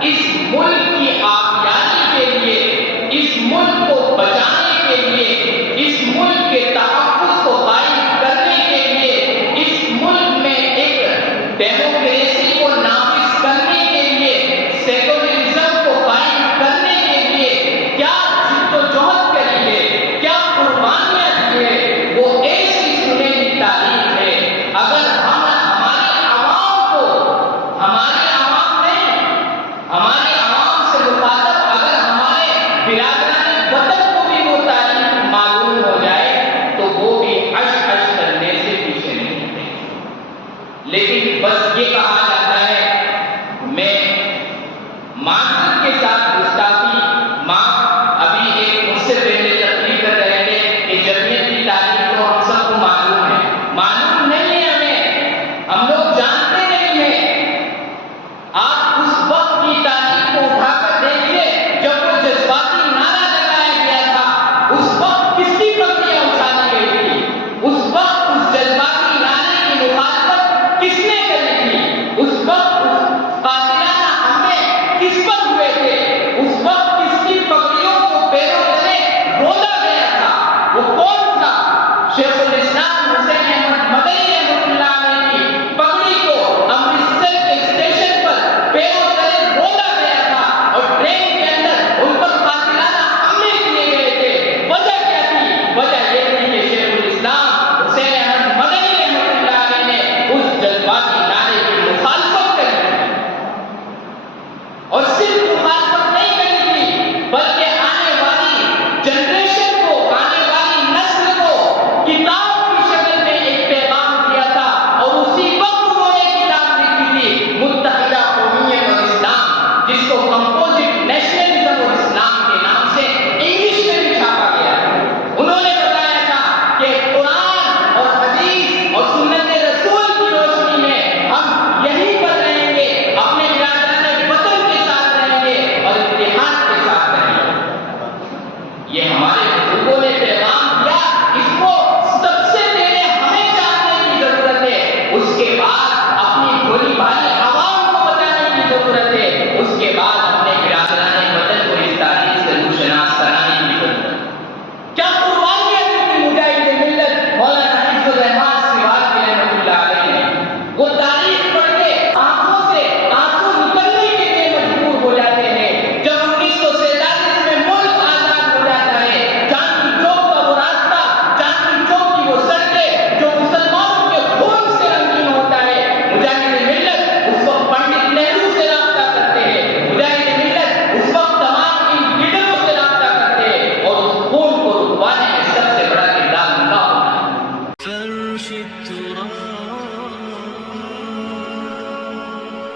اس ملک کی آبیاری کے لیے، اس ملک کو بچانے کے لیے، اس ملک کے تحفظ کو قائم کرنے کے لیے، اس ملک میں ایک ڈیموکریسی کو نافذ کرنے کے لیے، سیکولرزم کو قائم کرنے کے لیے کیا جدوجہد کری ہے، کیا قربانیاں دی ہے، وہ ایسی سنہری تاریخ ہے۔ اگر ہم ہمارے عوام کو، ہمارے عوام نہیں، ہمارے عوام سے مخاطب اگر ہمارے برادران وطن کو بھی وہ تاریخ معلوم ہو جائے تو وہ بھی حش حش کرنے سے پیچھے نہیں ہٹیں گے۔ لیکن بس یہ کہا جاتا ہے، میں معذرت کے ساتھ گستاخی معاف، ابھی ایک مجھ سے پہلے تقریر کر رہے تھے کہ جمعیت کی تاریخ تو ہم سب کو معلوم ہے، معلوم نہیں ہے ہمیں، ہم لوگ جانتے نہیں ہیں۔ آپ اس وقت کی تاریخ کو اٹھا کر دیکھیے جب وہ جذباتی نعرہ لگایا گیا تھا، اس وقت کس کی پگڑیاں اٹھائی گئی تھی، اس وقت اس جذباتی نعرے کی مخالفت کس نے کری تھی، اس وقت اس قاتلانہ حملے کس پر ہوئے تھے، اس وقت کس کی پگڑیوں کو پیروں تلے رودا گیا تھا، وہ کون تھا؟ شیخ الاسلام حسین احمد مدنی رحمۃ اللہ علیہ کی پگڑی کو امرتسر کے اسٹیشن پر پیروں تلے رودا گیا تھا اور ٹرین کے اندر ان پر قاتلانہ حملے کیے گئے تھے۔ وجہ کیا تھی؟ وجہ یہ تھی کہ شیخ الاسلام حسین احمد مدنی رحمۃ اللہ علیہ نے اس جذباتی نعرے کی مخالفت کری اور صرف